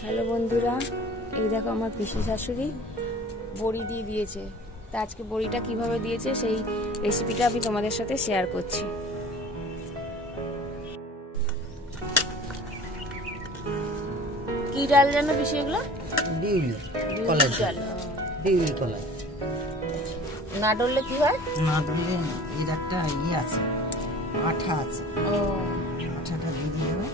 Hello বন্ধুরা, এই দেখো আমার পিসি শাশুড়ি বড়ি দিয়ে দিয়েছে। তা আজকে বড়িটা কিভাবে দিয়েছে সেই রেসিপিটা আমি তোমাদের সাথে শেয়ার করছি। কি ডাল জানো পিসি এগুলো? বিউলি কলাই ডাল, বিউলি কলাই। না ডললে কি হয়? না ডললে এর একটা আছে, আঠা আছে। ও, আঠাটা দিয়ে দেবে।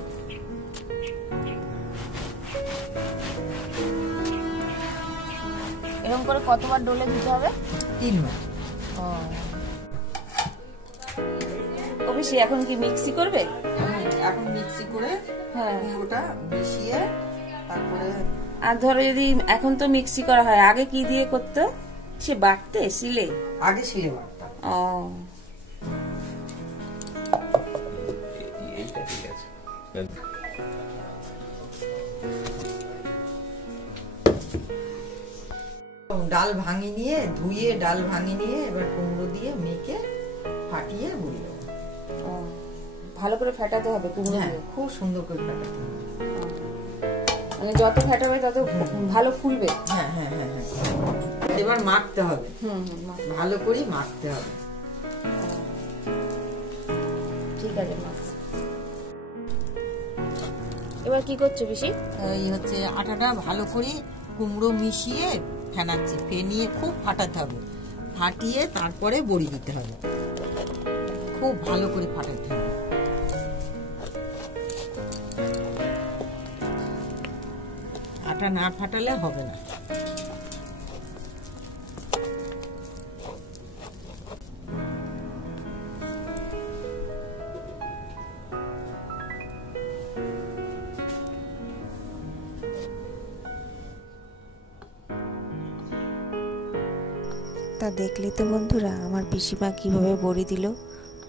এরকম করে কতবার ডলে দিতে হবে? 3 বার। ও পিসি এখন কি মিক্সি করবে? এখন মিক্সি করে হ্যাঁ, ওটা মিশিয়ে তারপরে। আর ধরো যদি এখন তো মিক্সি করা হয়, আগে কি দিয়ে করতো? সে বাটতে শিলে? আগে শিলে বাটতাম। ও, ডাল ভাঙি নিয়ে ধুয়ে ডাল ভাঙি নিয়ে এবার কুমড়ো দিয়ে মেখে ফাটিয়ে বড়ি দেবো। ভালো করে ফাটাতে হবে কুমড়ো হ্যাঁ, দিয়ে। খুব সুন্দর করে ফাটাতে হবে। মানে যত ফাটাবে তত ভালো ফুলবে। হ্যাঁ হ্যাঁ হ্যাঁ হ্যাঁ। এবার মাখতে হবে, ভালো করে মাখতে হবে। ঠিক আছে, এবার কি করছো পিসি? এই হচ্ছে আটাটা ভালো করে কুমড়ো মিশিয়ে ফেনাচ্ছি, ফেনিয়ে খুব ফাটাতে হবে, ফাটিয়ে তারপরে বড়ি দিতে হবে। খুব ভালো করে ফাটাতে হবে। আটা না ফাটালে হবে না। তা দেখলে তো বন্ধুরা আমার পিসিমা কিভাবে বড়ি দিল।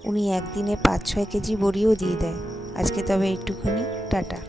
উনি একদিনে 5-6 কেজি বড়িও দিয়ে দেয়। আজকে তবে এইটুকুনি, টাটা।